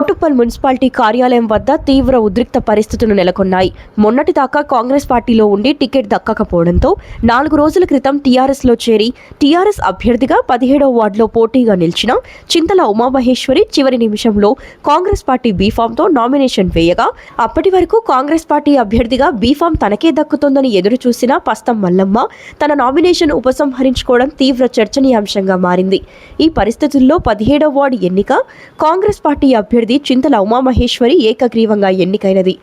Choutuppal municipality కార్యాలయం వద్ద తీవ్ర ఉద్రిక్త పరిస్థితులు నెలకొన్నాయి. మొన్నటి దాకా కాంగ్రెస్ పార్టీలో ఉండి టికెట్ దక్కకపోవడంతో 4 రోజుల క్రితం టీఆర్ఎస్లో చేరి టీఆర్ఎస్ అభ్యర్థిగా 17వ వార్డులో పోటీగా నిలిచిన చింతల ఉమామహేశ్వరి చివరి నిమిషంలో కాంగ్రెస్ పార్టీ బీఫామ్తో నామినేషన్ వేయగా అప్పటి వరకు కాంగ్రెస్ పార్టీ అభ్యర్థిగా బీఫామ్ తనకే దక్కుతుందని ఎదురు చూసిన పస్తం మల్లమ్మ తన నామినేషన్ ఉపసంహరించుకోవడం తీవ్ర చర్చనీయాంశంగా మారింది. ఈ పరిస్థితుల్లో 17వ వార్డు ఎన్నిక కాంగ్రెస్ పార్టీ అభ్యర్థి చింతల ఉమామహేశ్వరి ఏకగ్రీవంగా ఎన్నికైనది.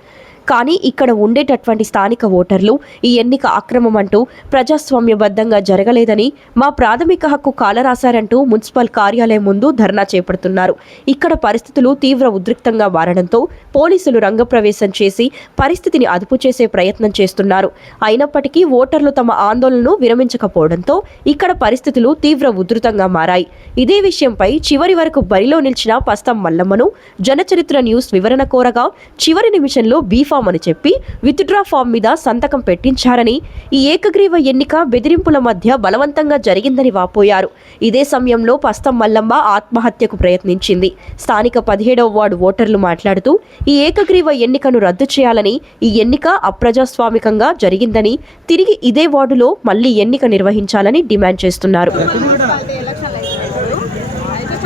కానీ ఇక్కడ ఉండేటటువంటి స్థానిక ఓటర్లు ఈ ఎన్నిక అక్రమం అంటూ ప్రజాస్వామ్యబద్ధంగా జరగలేదని మా ప్రాథమిక హక్కు కాలరాశారంటూ మున్సిపల్ కార్యాలయం ముందు ధర్నా చేపడుతున్నారు. ఇక్కడ పరిస్థితులు తీవ్ర ఉద్రిక్తంగా మారడంతో పోలీసులు రంగప్రవేశం చేసి పరిస్థితిని అదుపు చేసే ప్రయత్నం చేస్తున్నారు. అయినప్పటికీ ఓటర్లు తమ ఆందోళనను విరమించకపోవడంతో ఇక్కడ పరిస్థితులు తీవ్ర ఉధృతంగా మారాయి. ఇదే విషయంపై చివరి వరకు బరిలో నిలిచిన పస్తం మల్లమ్మను జనచరిత్ర న్యూస్ వివరణ కోరగా చివరి నిమిషంలో బీఫామ్ అని చెప్పి విత్డ్రా ఫామ్ మీద సంతకం పెట్టించారని, ఈ ఏకగ్రీవ ఎన్నిక బెదిరింపుల మధ్య బలవంతంగా జరిగిందని వాపోయారు. ఇదే సమయంలో పస్తం మల్లమ్మ ఆత్మహత్యకు ప్రయత్నించింది. స్థానిక 17వ వార్డు ఓటర్లు మాట్లాడుతూ ఈ ఏకగ్రీవ ఎన్నికను రద్దు చేయాలని, ఈ ఎన్నిక అప్రజాస్వామికంగా జరిగిందని, తిరిగి ఇదే వార్డులో మళ్లీ ఎన్నిక నిర్వహించాలని డిమాండ్ చేస్తున్నారు.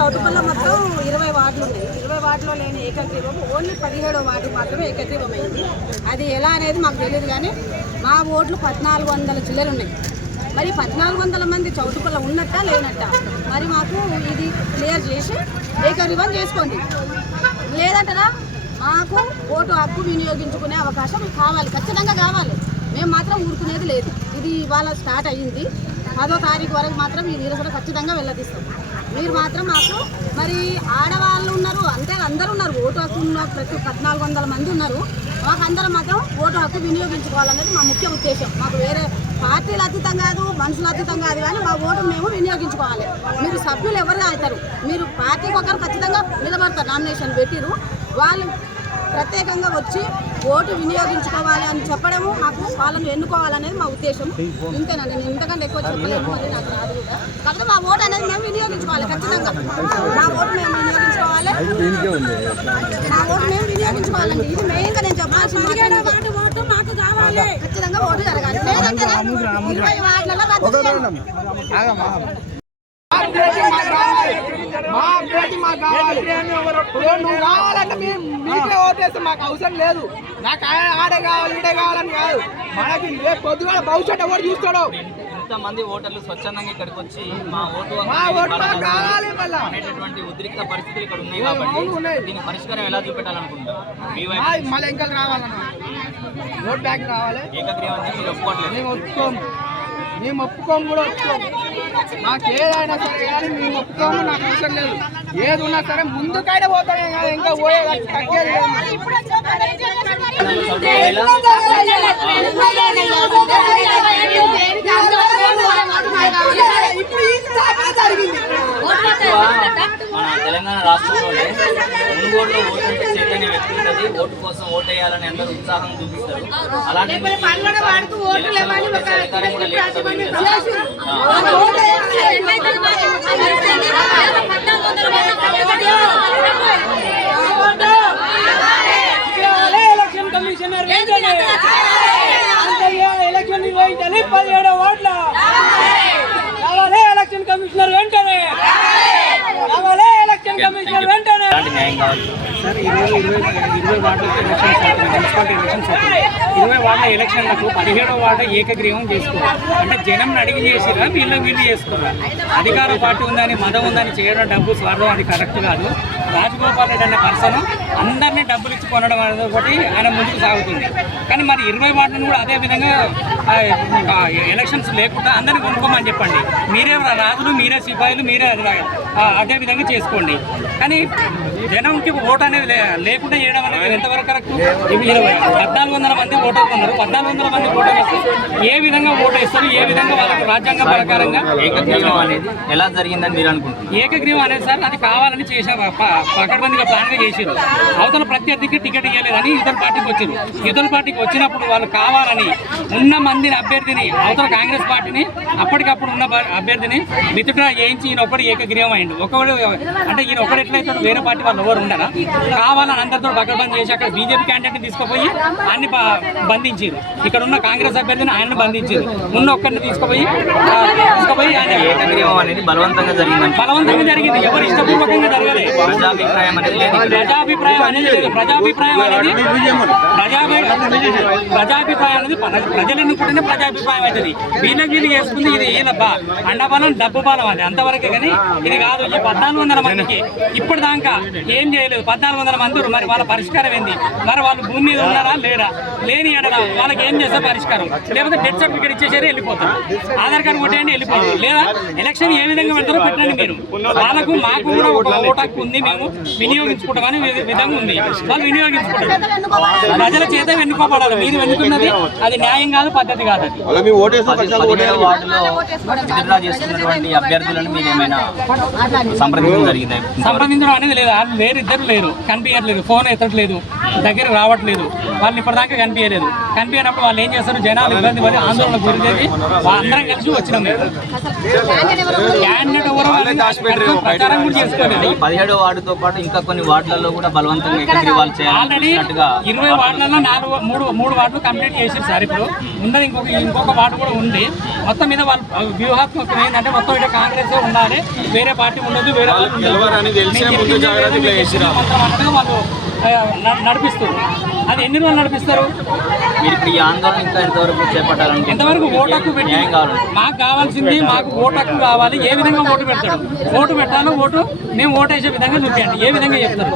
చౌటుపల్లో మొత్తం 20 వార్డులు ఉన్నాయి. 20 వార్డులో లేని ఏకగ్రీవం ఓన్లీ 17వ వార్డు మాత్రమే ఏకగ్రీవమైంది. అది ఎలా అనేది మాకు తెలియదు. కానీ మా ఓట్లు 1400 చిల్లలు ఉన్నాయి. మరి 1400 మంది చౌటుపల్ల ఉన్నట్ట లేనట్ట మరి మాకు ఇది క్లియర్ చేసి ఏకగ్రీవం చేసుకోండి. లేదంటారా మాకు ఓటు హక్కు వినియోగించుకునే అవకాశం కావాలి, ఖచ్చితంగా కావాలి. మేము మాత్రం ఊరుకునేది లేదు. ఇది ఇవాళ స్టార్ట్ అయ్యింది. 10వ తారీఖు వరకు మాత్రం ఈ నిరసన ఖచ్చితంగా వెళ్ళదీస్తాం. మీరు మాత్రం మాకు మరి ఆడవాళ్ళు ఉన్నారు, అంతే అందరూ ఉన్నారు. ఓటు హక్కు ఉన్న ప్రతి 1400 మంది ఉన్నారు. మాకు అందరం మాత్రం ఓటు హక్కు వినియోగించుకోవాలనేది మా ముఖ్య ఉద్దేశం. మాకు వేరే పార్టీలు అతీతం కాదు, మనుషులు అతీతం కాదు, కానీ మా ఓటు మేము వినియోగించుకోవాలి. మీరు సభ్యులు ఎవరుగా అవుతారు, మీరు పార్టీకి ఒకరు ఖచ్చితంగా నిలబడతారు. నామినేషన్ పెట్టిరు వాళ్ళు ప్రత్యేకంగా వచ్చి ఓటు వినియోగించుకోవాలి అని చెప్పడము, మాకు వాళ్ళని ఎన్నుకోవాలనేది మా ఉద్దేశం. ఇంతేనండి, నేను ఇంతకంటే ఎక్కువ చెప్పలేను. అది నాకు రాదు కూడా. కాకపోతే మా ఓటు అనేది మేము వినియోగించుకోవాలి, ఖచ్చితంగా మా ఓటు మేము వినియోగించుకోవాలి. మా ఓటు మేము వినియోగించుకోవాలండి. ఇది మెయిన్గా నేను చెప్పాల్సింది. ఓటు మాకు కావాలి, ఖచ్చితంగా ఓటు జరగాలి. లేదంటే 20 వార్డులలో రద్దు చేయాలి. మా అభ్యర్థి మాకు కావాలి. నువ్వు కావాలంటే మీకే ఓటేస్తే మాకు అవసరం లేదు. నాకు ఆడే కావాలి, ఈడే కావాలని కాదు. మనకి రేపు పొద్దుగా భవిష్యత్తు ఎవరు చూస్తాడు. ఇంతమంది ఓటర్లు స్వచ్ఛందంగా ఇక్కడికి వచ్చి మా ఓటు కావాలి అనేటటువంటి ఉద్రిక్త పరిస్థితులు ఇక్కడ ఉన్నాయి కాబట్టి దీని పరిష్కారం ఎలా చూపెట్టాలనుకుంటున్నారు? మళ్ళీ ఇంకా రావాలన్నా ఓట్ బ్యాంక్ రావాలి. ఏకగ్రీవాన్ని మీరు ఒప్పుకోవట్లేదు. మేము ఒప్పుకోము కూడా ఒప్పుకోము. నాకు ఏదైనా సరే కానీ మేము ఒప్పుకోము. నాకు అవసరం లేదు. ఏది ఉన్నా సరే ముందుకైనా పోతామే కదా, ఇంకా పోయేది తగ్గేది మన తెలంగాణ రాష్ట్రంలోనే మునుగోడులో ఓటు అంటే చైతన్య వ్యక్తి ఉంటుంది. ఓటు కోసం ఓటు వేయాలని అందరూ ఉత్సాహం చూపిస్తారు. అలాంటి అధికారం కూడా ఎలక్షన్ కమిషనర్ ఎలక్షన్ నిర్వహించాలి. 17వ వార్డుల కావాలి ఎలక్షన్ కమిషనర్ వెంటనే, కావాలి ఎలక్షన్ కమిషనర్ వెంటనే. న్యాయం కావాలి సార్. 20 వార్డులకు ఎలక్షన్స్ అవుతుంది, మున్సిపాలిటీ ఎలక్షన్స్ అవుతుంది. 20 వార్డుల ఎలక్షన్లకు 17వ వార్డు ఏకగ్రీవం చేసుకోవాలి. అంటే జనం అడిగి చేసిరా, వీళ్ళు చేసుకోరా? అధికార పార్టీ ఉందని, మదం ఉందని చేయడం డబ్బు స్వార్థం, అది కరెక్ట్ కాదు. రాజగోపాల్ రెడ్డి అనే పర్సన్ అందరినీ డబ్బులు ఇచ్చి కొనడం అనేది ఒకటి ఆయన ముందుకు సాగుతుంది. కానీ మరి 20 వార్డులను కూడా అదే విధంగా ఎలక్షన్స్ లేకుండా అందరినీ కొనుక్కోమని చెప్పండి. మీరే రాజులు, మీరే సిపాయిలు, మీరే అదే విధంగా చేసుకోండి. కానీ జనంకి ఓటు అనేది లేకుండా చేయడం అనేది ఎంతవరకు కరెక్ట్? 1400 మంది ఓటర్లు ఉన్నారు. 1400 మంది ఓటర్లకు ఏ విధంగా ఓటు ఇస్తారు, ఏ విధంగా వాళ్ళకు రాజ్యాంగ ప్రకారంగా ఏకగ్రీవం అనేది ఎలా జరిగిందని మీరు అనుకుంటున్నారు? ఏకగ్రీవం అనేది సార్ అది కావాలని చేశారు, పకడ్బందీగా ప్లాన్గా చేసారు. అవతల ప్రత్యర్థికి టికెట్ ఇవ్వలేదని ఇతర పార్టీకి వచ్చారు. ఇతర పార్టీకి వచ్చినప్పుడు వాళ్ళు కావాలని ఉన్న మందిని అభ్యర్థిని అవతల కాంగ్రెస్ పార్టీని అప్పటికప్పుడు ఉన్న అభ్యర్థిని విత్డ్రా చేయించి ఈయన ఒకటి ఏకగ్రీవం అయింది. ఒకడు అంటే ఈయన ఒకటి ఎట్లయితాడు, వేరే పార్టీ వాళ్ళు ఎవరు ఉండనా కావాలని అందరితో పక్కబంద్ చేసి అక్కడ బీజేపీ క్యాండిడేట్ని తీసుకుపోయి అన్ని బంధించారు. ఇక్కడ ఉన్న కాంగ్రెస్ అభ్యర్థిని ఆయనను బంధించారు. ఉన్న ఒక్కరిని తీసుకుపోయి ఆయన ఏకగ్రీవం అనేది బలవంతంగా జరిగింది. ఎవరు ఇష్టపూర్వకంగా జరగలేదు. ప్రజాభిప్రాయం అనేది లేదు. ప్రజాభిప్రాయం అనేది ప్రజలు ఎన్నుకుంటేనే ప్రజాభిప్రాయం అవుతుంది. వీళ్ళకి చేసుకుంది ఇది ఈయనబ్బా అండబలం డబ్బు బలం అది అంతవరకే. కానీ ఇది కాదు. ఈ 1400 మందికి ఇప్పటిదాకా ఏం చేయలేదు. 1400 మంది మరి వాళ్ళ పరిష్కారం ఏంది? మరి వాళ్ళు భూమి మీద ఉన్నారా లేరా? లేని ఎడల వాళ్ళకి ఏం చేస్తారు పరిష్కారం? లేకపోతే డెత్ సర్టిఫికేట్ ఇచ్చేసారి వెళ్ళిపోతారు. ఆధార్ కార్డు కొట్టేయండి వెళ్ళిపోతారు. లేదా ఎలక్షన్ ఏ విధంగా పెడతారో పెట్టండి మీరు. వాళ్ళకు మాకు కూడా ఒక ఓటు హక్కు ఉంది, మేము వినియోగించుకుంటామని విధంగా ఉంది. వాళ్ళు వినియోగించుకుంటారు. ప్రజల చేత ఎన్నుకోబడాలి. మీరు ఎన్నుకున్నది అది న్యాయం కాదు, పద్ధతి కాదు. చేస్తున్నటువంటి అభ్యర్థులను మీరు ఏమైనా సంప్రదించడం జరిగింది? సంప్రదించడం అనేది లేదు. వాళ్ళు ఇద్దరు లేరు, కనిపించట్లేదు, ఫోన్ ఎత్తట్లేదు, దగ్గర రావట్లేదు. వాళ్ళు ఇప్పటిదాకా కనిపించలేదు. కనిపించినప్పుడు వాళ్ళు ఏం చేస్తారు? జనాలు ఇబ్బంది పడి ఆందోళన గురిచేసి అందరం కలిసి వచ్చినాం. క్యాండిడేట్ ఎవరో ప్రచారం కూడా చేసుకోలేదు. 17వ వార్డుతో పాటు ఇంకా కొన్ని వార్డులలో కూడా బలవంతంగా ఏకగ్రీవాలు ఆల్రెడీ 20 వార్డులలో 3 వార్డులు కంప్లీట్ చేశారు సార్. ఇప్పుడు ఉన్నది ఇంకొక వార్డు కూడా ఉంది. మొత్తం మీద వాళ్ళు వ్యూహాత్మకం ఏంటంటే మొత్తం ఇటు కాంగ్రెస్ ఉండాలి, వేరే పార్టీ ఉండదు, వేరే వాళ్ళు నడిపిస్తారు. అది ఎన్ని రోజులు నడిపిస్తారు? మీరు ఈ ఆందోళన ఇంకా ఎంతవరకు చేపట్టాలంటే ఎంతవరకు ఓటు హక్కు పెట్టి మాకు కావాల్సింది, మాకు ఓటు హక్కు కావాలి. ఏ విధంగా ఓటు పెడతాడు? ఓటు పెట్టాలో మేము ఓటు వేసే విధంగా చూపించండి. ఏ విధంగా చెప్తారు?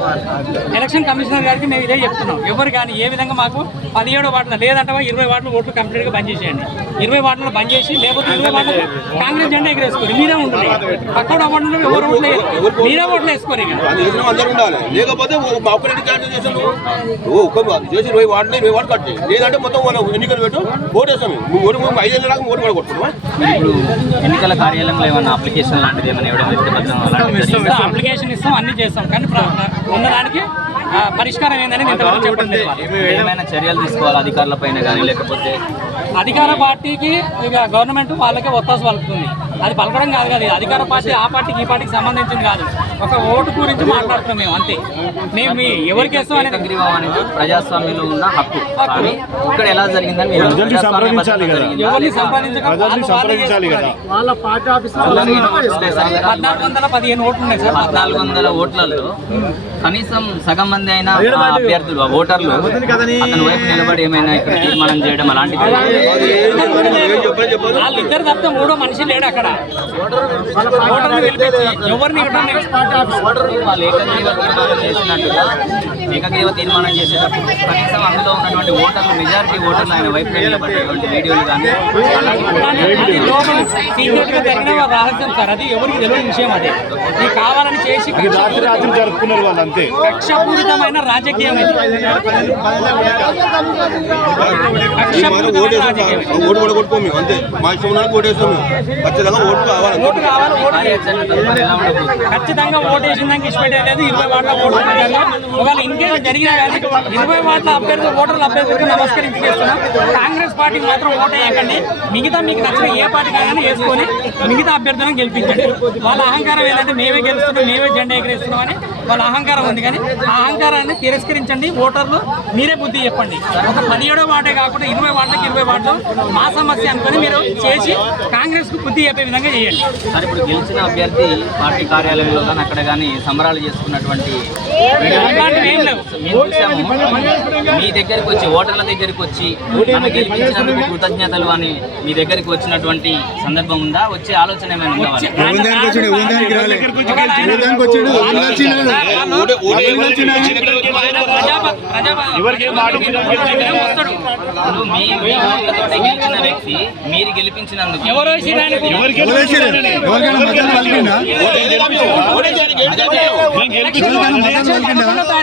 ఎలక్షన్ కమిషనర్ గారికి మేము ఇదే చెప్తున్నాం. ఎవరు కానీ ఏ విధంగా మాకు 17 వార్డులు లేదంటే 20 వార్డులు ఓట్లు కంప్లీట్గా బంద్ చేసేయండి. 20 వార్డులు బంద్ చేసి లేకపోతే 20 వార్డులు కాంగ్రెస్ జెండా ఎగరేసుకోరు. మీరే ఉంటుంది. పక్కన వార్డులో ఎవరు ఓట్లు మీరే ఓట్లు వేసుకోరు. చేసి 20 వార్డు కట్టి లేదంటే మొత్తం ఎన్నికలు పెట్టు ఓటేస్తాం. 5 దాకా ఓటు కూడా కొడుతున్నాం. ఇప్పుడు ఎన్నికల కార్యాలయంలో ఏమైనా అప్లికేషన్ లాంటిది ఏమైనా ఇవ్వడం? అప్లికేషన్ ఇస్తాం, అన్ని చేస్తాం. కానీ ఉన్నదానికి పరిష్కారం ఏందని ఇంతవరకు చెప్పండి. ఏమైనా చర్యలు తీసుకోవాలి అధికారుల పైన కానీ, లేకపోతే అధికార పార్టీకి ఇక గవర్నమెంట్ వాళ్ళకే ఒత్తాసు పలుకుతుంది. అది పలకడం కాదు కదా. అధికార పార్టీ ఆ పార్టీకి ఈ పార్టీకి సంబంధించింది కాదు. ఒక ఓటు గురించి మాట్లాడుతున్నాం మేము, అంతే. మేము ఎవరికి వేస్తాం అనేది ప్రజాస్వామ్యంలో ఉన్న హక్కు. కానీ ఇక్కడ ఎలా జరిగిందని మీరు ఎవరిని సంపాదించాలి వాళ్ళ పార్టీ ఆఫీస్ 1415 ఓట్లు ఉన్నాయి సార్. 1400 ఓట్లలో కనీసం సగం మంది అయినా అభ్యర్థులు ఓటర్లు అతని వైపు నిలబడి ఏమైనా ఇక్కడ తీర్మానం చేయడం అలాంటివి వాళ్ళిద్దరు తప్ప మూడో మనిషి లేడు అక్కడ. ఎవరిని వాళ్ళు ఏకగ్రీవ తీర్మానం చేసేటప్పుడు కనీసం అందులో ఉన్నటువంటి ఓటర్లు మెజారిటీ ఓటర్లు ఆయన వైపు నిలబడేటువంటి వీడియోలు కానీ రహస్యం సార్. అది ఎవరికి తెలియని విషయం. అది ఇది కావాలని చేసి జరుపుకున్నారు వాళ్ళు, అంతే. కక్షపూరితమైన రాజకీయం. ఓటు కూడా కొట్టుకోం మేము, అంతే. మా ఇష్టం ఓటేస్తాం మేము. ఖచ్చితంగా ఓటు కావాలి. ఖచ్చితంగా ఓటు వేసిన దానికి ఇష్టపెట్టేది 20 వార్డుల ఓటు. ఒకవేళ ఇంకేం జరిగినా కానీ 20 వార్డుల అభ్యర్థులు ఓటర్ల అభ్యర్థులకు నమస్కరించి చేస్తున్నాం. కాంగ్రెస్ పార్టీకి మాత్రం ఓటు వేయకండి. మిగతా మీకు నచ్చిన ఏ పార్టీకైనా వేసుకొని మిగతా అభ్యర్థులను గెలిపించండి. వాళ్ళ అహంకారం ఏంటంటే మేమే గెలుస్తున్నాం, మేమే జెండా ఎగరేస్తున్నాం అని వాళ్ళ అహంకారం ఉంది. కానీ ఆ అహంకారాన్ని తిరస్కరించండి. ఓటర్లు మీరే బుద్ధి చెప్పండి. ఒక 17వ వార్డే కాకుండా 20 వార్డులకు 20 వార్డులు మా సమస్య అనుకుని మీరు చేసి కాంగ్రెస్ కు బుద్ధి చెప్పే విధంగా చేయండి. సార్, ఇప్పుడు గెలిచిన అభ్యర్థి పార్టీ కార్యాలయంలో కానీ అక్కడ కానీ సంబరాలు చేసుకున్నటువంటి ఏం లేవు. మీ దగ్గరికి వచ్చి ఓటర్ల దగ్గరికి వచ్చి నన్ను గెలిపించినందుకు కృతజ్ఞతలు అని మీ దగ్గరికి వచ్చినటువంటి సందర్భం ఉందా? వచ్చే ఆలోచన ఏమైనా ఉందా? గెలిచిన వ్యక్తి మీరు గెలిపించినందుకు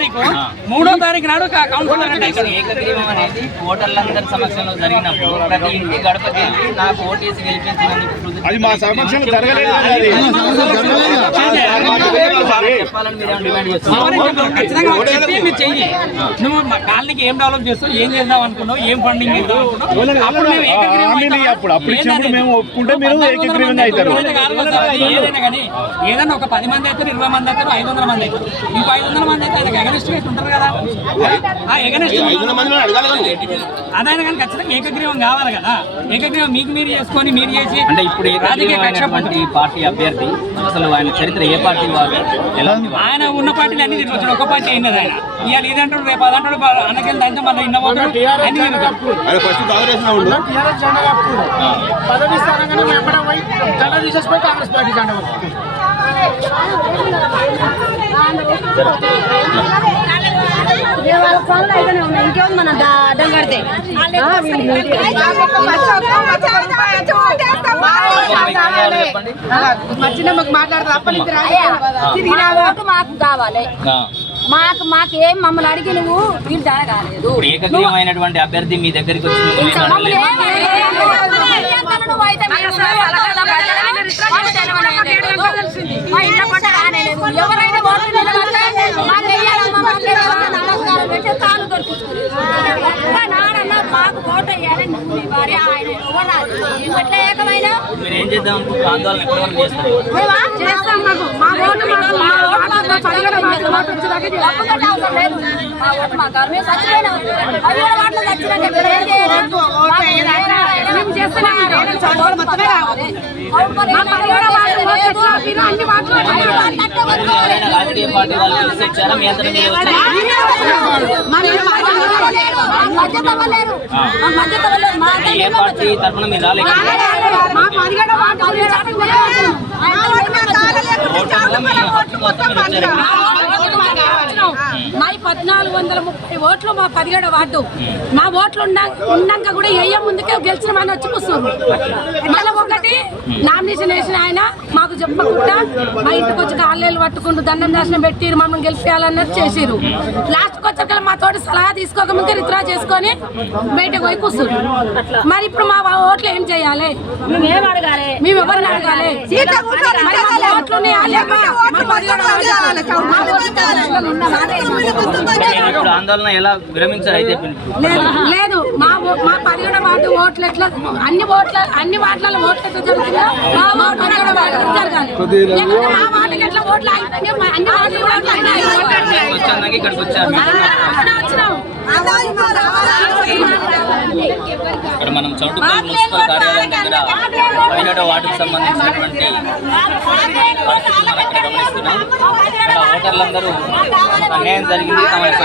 తారీఖు 3వ తారీఖు నాడు కౌన్సిలర్ అంటే ఏకగ్రీవం అనేది ఓటర్లందరి సమక్షంలో జరిగినప్పుడు ప్రతి ఇంటి గడపకి వెళ్ళి నాకు ఓటేసి గెలిపించినందుకు అది మా సమక్షంలో జరగలేదు చెప్పాలని మీరు డిమాండ్ చేస్తున్నారు. ఖచ్చితంగా చెప్పి మీరు చెయ్యి. నువ్వు మా కాలనీకి ఏం డెవలప్ చేస్తావు, ఏం చేద్దాం అనుకున్నావు, ఏం ఫండింగ్ చేద్దాం అనుకున్నావు, అప్పుడు మేము ఏకగ్రీవం మేము ఒప్పుకుంటే మీరు ఏకగ్రీవంగా అవుతారు. ఏదైనా కానీ ఏదైనా ఒక 10 మంది అవుతారు, 20 మంది అవుతారు, 500 మంది అవుతారు. ఇంకో 500 మంది అయితే ఆయనకు ఎగనెస్ట్ ఉంటారు కదా. ఆ ఎగనెస్ట్ అదైనా కానీ ఖచ్చితంగా ఏకగ్రీవం కావాలి కదా. ఏకగ్రీవం మీకు మీరు చేసుకొని మీరు చేసి అంటే ఇప్పుడు రాజకీయ కక్ష పార్టీ అభ్యర్థి అసలు ఆయన చరిత్ర ఏ పార్టీ వాళ్ళు ఆయన ఉన్న పార్టీలు అన్ని తిరిగి వచ్చాడు. ఒక పార్టీ అయినది ఆయన ఇవాళ ఇదంటాడు, రేపు అదంటాడు, అన్నకెళ్ళి అంటే మళ్ళీ ఇన్న పోతాడు అన్ని తిరుగుతాడు. పదవి స్థానంగానే వెంబడ పోయి జెండా తీసేసిపోయి కాంగ్రెస్ పార్టీ జెండా పనులు అయితేనే ఉన్నాయి. ఇంకేముంది మనం అడ్డం కడితే మధ్యనమ్మకి మాట్లాడతారు అప్పటి మాకు కావాలి. మాకు ఏం మమ్మల్ని అడిగి నువ్వు వీళ్ళు జరగాలేదు. ఇప్పుడు ఏకగ్రీవమైనటువంటి అభ్యర్థి మీ దగ్గరికి వచ్చి మా ఇంట్లో పంట కాలేదు. ఎవరైనా నమస్కారం పెట్టి కాలు దొరుకుతుంది. నాడన్నా మాకు ఓటు వేయాలి, నువ్వు నీ భార్య ఆయన ఇవ్వాలి. అట్లా ఏకమైన మీరు ఏం చేద్దాం అనుకుంటున్నారు? ఆందోళన ఎప్పటి వరకు చేస్తారు? చేస్తాం. మా ఓటు అవసరం లేదు. మా ఓటు మా గారు మేము చచ్చిపోయినా 17 మాటలు చచ్చినాక ఇప్పుడు ఏం చేయలేదు. మేము చేస్తున్నాం. రాజకీయ పార్టీ వాళ్ళు తెలిసి వచ్చారా? మీ అంతా మీరు వచ్చారా? ఏ పార్టీ తరఫున మీరు రాలేదు? మా 1430 ఓట్లు మా 17వ వార్డు. మా ఓట్లు ఉన్నాక కూడా ఏయ్య ముందుకే గెలిచిన వచ్చి కూర్చున్నారు. మళ్ళీ ఒకటి నామినేషన్ వేసిన ఆయన మాకు చెప్పకుండా మా ఇంటికి వచ్చి కాళ్ళేళ్ళు పట్టుకుంటూ దండం దర్శనం పెట్టి మమ్మల్ని గెలిపించాలన్నది చేసిరు. లాస్ట్కి వచ్చాక మా తోటి సలహా తీసుకోకముందే విత్డ్రా చేసుకొని బయటకు పోయి కూర్చున్నారు. మరి ఇప్పుడు మా ఓట్లు ఏం చేయాలి? మేము ఎవరిని అడగాలి? ఓట్లు ఇప్పుడు ఆందోళన ఎలా విరమించారు? అయితే లేదు. మా 17వ వార్డు ఓట్లు ఎట్లా అన్ని వార్డులలో ఓట్లు ఎట్లా జరుగుతుందో మా 17వ వార్డు జరగాలి. మా వార్డుకి ఎట్లా ఓట్లు ఆగితే అన్ని వార్డులు వచ్చాక ఇక్కడికి వచ్చారు. ఇక్కడ మనం చౌటుపల్లి మున్సిపల్ కార్యాలయం దగ్గర 17వ వార్డుకు సంబంధించినటువంటి పరిస్థితులు మనం ఇక్కడ గమనిస్తున్నాం. ఇక్కడ ఓటర్లందరూ అన్యాయం జరిగింది, తమ యొక్క